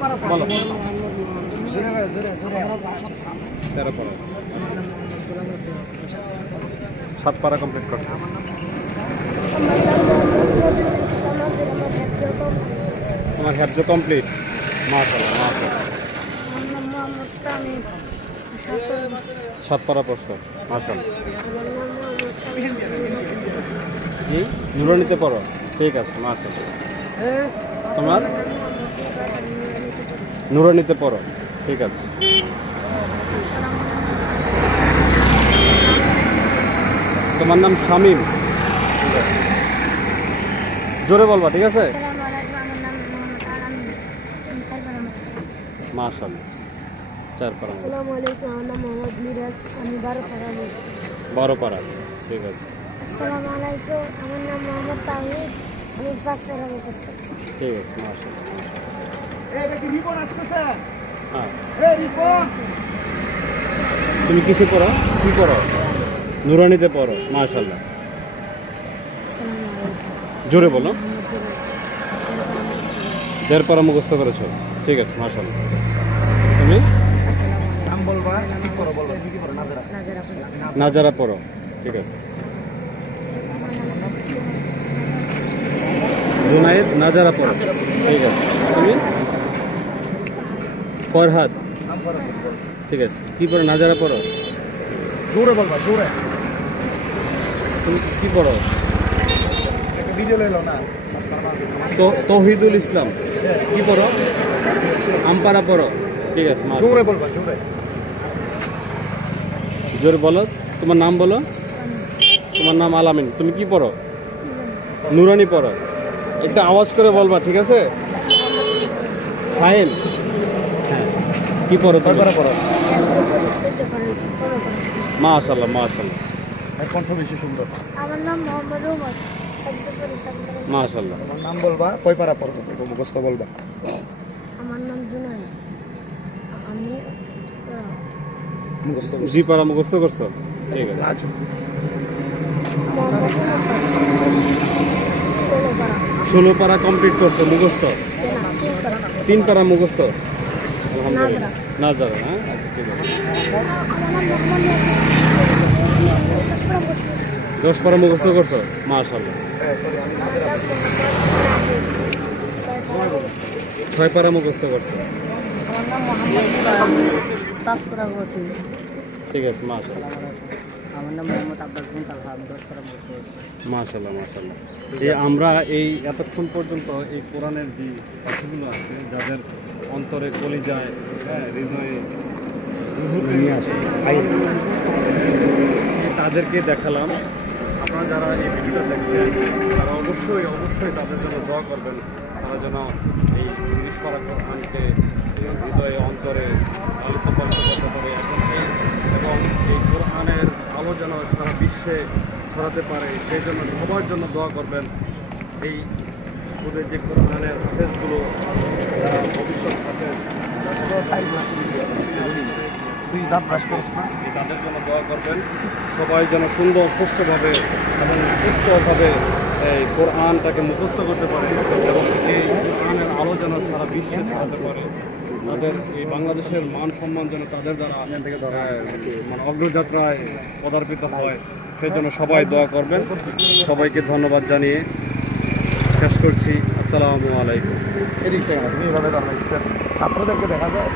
বলো 13 পারা 7 পারা কমপ্লিট করছো। তোমার হেফজ কমপ্লিট, মাশাআল্লাহ মাশাআল্লাহ। 7 পারা পড়ছো, মাশাআল্লাহ। জি নুরানিতে পড়ো, ঠিক আছে মাশাআল্লাহ। তোমার নুরানিতে পড়ো, ঠিক আছে। তোমার নাম শামীম, ঠিক আছে, জোরে বলবা, ঠিক আছে। মাশাআল্লাহ 4 পারা। আসসালামু আলাইকুম, আমার নাম মোহাম্মদ মিরাজ, আমি 12 পারা বলছি। 12 পারা, ঠিক আছে। আসসালামু আলাইকুম, আমার নাম মোহাম্মদ তাহিদ, আমি 5 পারা মুখস্থ। ঠিক আছে মাশাআল্লাহ। হ্যাঁ তুমি কিসে পড়ো, কি পড়ো? নুরানিতে পড়ো, মাশাআল্লাহ। আসসালামু আলাইকুম, জোরে বলো। মোহাম্মদ জুবাইর, 1.5 পারা মুখস্থ করেছো, ঠিক আছে মাশাআল্লাহ। তুমি নাম বলবা, কি করো বলবা, কি করো? নাজারা পড়ো, ঠিক আছে। জুনায়েদ নাজারা পড়ো, ঠিক আছে। তুমি ফরহাদ, নাম করো, ঠিক আছে। কি পড়ো? নাজারা পড়ো। জোরে বলবা, জোরে। তুমি কি পড়ো? একটা ভিডিও লইলো না। তৌহিদুল ইসলাম, কি পড়ো? আমপারা পড়ো, ঠিক আছে মাশাআল্লাহ। জোরে বলবা, জোরে। জোরে বলো। তোমার নাম বলো। তোমার নাম আলামিন। তুমি কি পড়ো? নুরানি পড়ো। একটা আওয়াজ করে বলবা, ঠিক আছে। ফাইল, হ্যাঁ, কি পড়ো? কয় পারা পড়ো? মাশাআল্লাহ মাশাআল্লাহ, এক কণ্ঠ বেশি সুন্দর। আমার নাম মোহাম্মদ রহমান, মাশাআল্লাহ। তোমার নাম বলবা, কয় পারা পড়ো? মুখস্থ বলবা। আমার নাম জুনাইদ, আমি মুখস্থ 2 পারা মুখস্থ করছো, ঠিক আছে। আচ্ছা, মোহাম্মদ 16 পারা, 16 পারা কমপ্লিট করছো মুখস্থ। 3 পারা মুখস্থ, আলহামদুলিল্লাহ। নাজারা, হ্যাঁ আচ্ছা, ঠিক আছে। 10 পারা মুখস্থ করছো, মাশাআল্লাহ। 6 পারা মুখস্থ করছো, আমার নাম মোহাম্মদ 5 পারা বলছি। ঠিক আছে মাশাআল্লাহ। আমার নাম মোহাম্মদ আব্বাস বিন তালহা, আমি 10 পারা বলছি। মাশাআল্লাহ মাশাআল্লাহ। এই আমরা এই এতক্ষণ পর্যন্ত এই কোরআনের যে কথাগুলো আছে, যাদের অন্তরে কলিজায়, হ্যাঁ, হৃদয়ে নিয়ে আসে, তাদেরকে দেখালাম। আপনারা যারা এই ভিডিওটা দেখছেন, তারা অবশ্যই অবশ্যই তাদের জন্য দোয়া করবেন। তারা যেন এই 19 পারা কোরআনকে হৃদয়ে অন্তরে আলোচনা করতে পারে, এবং এই কোরআনের আলো যেন সারা বিশ্বে ছড়াতে পারে, সেই জন্য সবার জন্য দোয়া করবেন। এই ওদের যে কোরআনের হাফেজগুলো, যারা ভবিষ্যৎ হাফেজ, তুই দাঁত ব্রাশ করিস না। তাদের জন্য দোয়া করবেন। সবাই যেন সুন্দর সুস্থভাবে এবং সুস্থভাবে এই কোরআনটাকে মুখস্থ করতে পারে, এবং এই কোরআনের আলো যেন সারা বিশ্বে ছড়াতে পারে। তাদের এই বাংলাদেশের মান সম্মান যেন তাদের দ্বারা মানে অগ্রযাত্রায় পদার্পিত হয়, সেই জন্য সবাই দোয়া করবেন। সবাইকে ধন্যবাদ জানিয়ে শেষ করছি। আসসালামু আলাইকুম। এদিক থেকে তুমি এভাবে ছাত্রদেরকে দেখা যায়।